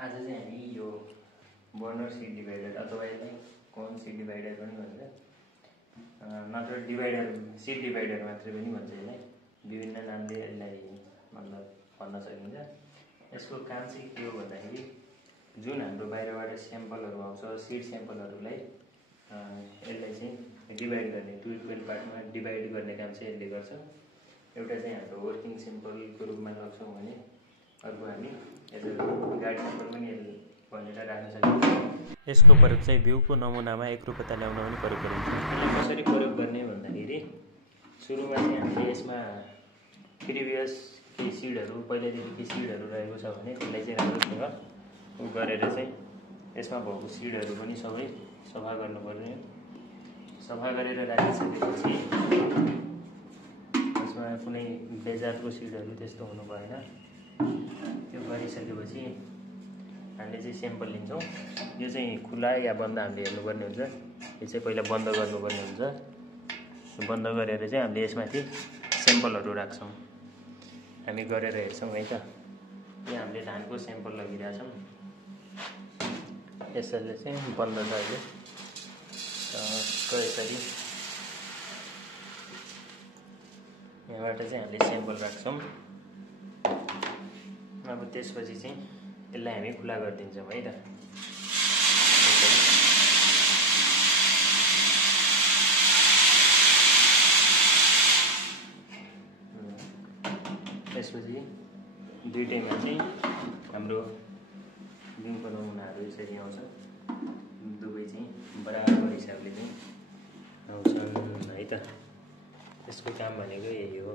आज चाहिँ हामी यो बर्नर सिट डिभाइडर अथवा यसलाई कोन सिट डिभाइडर पनि भन्छ, मात्र डिभाइडर सिट डिभाइडर मात्रै पनि भन्छ। यसलाई विभिन्न नामले यसलाई मतलब भन्न सकिन्छ। यसको काम चाहिँ के हो भन्दाखेरि जुन हाम्रो बाहिरबाट स्याम्पलहरू आउँछ, सिड स्याम्पलहरूलाई यसलाई चाहिँ डिभाइड गर्ने, 2 इक्वल पार्टमा डिभाइड गर्ने काम चाहिँ यसले गर्छ। एउटा चाहिँ हाम्रो वर्किङ स्याम्पलको रूपमा राख्छौँ भने अर्को हामी एज अ गाइड स्याम्पल पनि भनेर राख्न सकिन्छ। यसको प्रयोग चाहिँ बिउको नमुनामा एकरूपता ल्याउन पनि प्रयोग गरिन्छ। यसलाई कसरी प्रयोग गर्ने भन्दाखेरि सुरुमा चाहिँ हामीले यसमा प्रिभियस केही सिडहरू पहिल्यैदेखि केही सिडहरू रहेको छ भने त्यसलाई चाहिँ राम्रोसँग गरेर चाहिँ यसमा भएको सिडहरू पनि सबै सफा गर्नुपर्ने। सफा गरेर राखिसकेपछि यसमा कुनै बेजारको सिडहरू त्यस्तो हुनु भएन। त्यो गरिसकेपछि हामीले चाहिँ स्याम्पल लिन्छौँ। यो चाहिँ खुला या बन्द हामीले हेर्नुपर्ने हुन्छ। यो चाहिँ पहिला बन्द गर्नुपर्ने हुन्छ। बन्द गरेर चाहिँ हामीले यसमाथि स्याम्पलहरू राख्छौँ। हामी गरेर हेर्छौँ है त। यहाँ हामीले धानको स्याम्पल लगिरहेछौँ। यसले चाहिँ बन्द छ अहिले। यसरी यहाँबाट चाहिँ हामीले स्याम्पल राख्छौँ। अब त्यसपछि चाहिँ यसलाई हामी खुला गरिदिन्छौँ है त। त्यसपछि दुईटैमा चाहिँ हाम्रो बिउको नमुनाहरू यसरी आउँछ। दुवै चाहिँ बराबर हिसाबले चाहिँ आउँछन् है त। यसको काम भनेको यही हो।